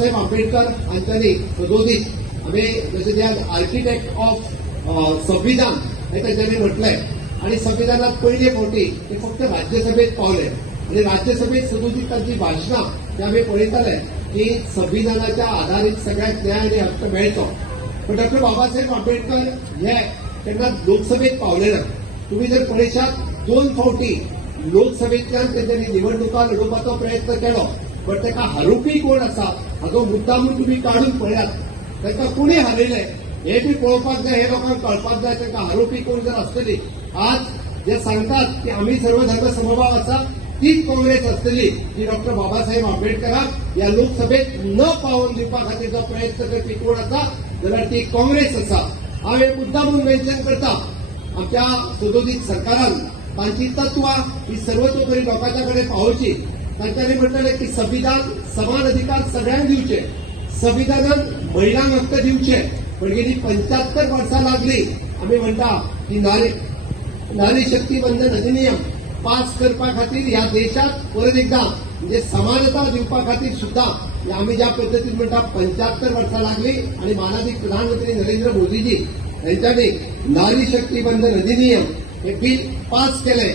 बाबासाहेब आंबेडकर हांच्यानी सदोदीत आम्ही जसे जे आर्किटेक्ट ऑफ संविधान हे त्यांच्यानी म्हटलंय आणि संविधानात पहिले फावटी ते फक्त राज्यसभेत पावले आणि राज्यसभेत सदोदीत त्यांची भाषणां ते आम्ही पळयताले की संविधानाच्या आधारित सगळ्याक न्याय आणि हक्क मेळचो. पण डॉक्टर बाबासाहेब आंबेडकर हे त्यांना लोकसभेत पावले ना. तुम्ही जर पळयशात 2 फावटी लोकसभेंतल्यान त्यांनी निवडणुका लडोवपाचो प्रयत्न केलो, पण ताका हारोवपी कोण आसा हाचो मुद्दामूच तुम्ही काढून पळयात. ताका कोणी हारयले हे बी पळोवपाक जाय, हे लोकांक कळपाक जाय ताका हारोवपी कोण जर आसतली. आज जे सांगतात की आम्ही सर्वधर्म समभाव आसा तीच काँग्रेस असतली की डॉक्टर बाबासाहेब आंबेडकरांक या लोकसभेत न पावोवन दिवपा खातीर जो प्रयत्न करपी कोण आसा जाल्यार ती काँग्रेस आसा. हांव एक मुद्दामून मेन्शन करता, आमच्या सदोदीत सरकारान तांची तत्वां ही सर्वतोपरी लोकांच्या कडेन पावोवची. तांच्यांनी म्हटलें की संविधान समान अधिकार सगळ्यांक दिवचे, संविधानान महिलांक हक्क दिवचे. पण गेली 75 वर्सां लागली आमी म्हणटा की नारी शक्ती वंदन अधिनियम पास करपा खातीर ह्या देशात परत एकदा म्हणजे समानता दिवपा खातीर सुद्धा आम्ही ज्या पद्धतीन म्हणटा 75 वर्सां लागली आणि माननीय प्रधानमंत्री नरेंद्र मोदीजी यांच्यानी नारी शक्ती वंदन अधिनियम हे बिल पास केले.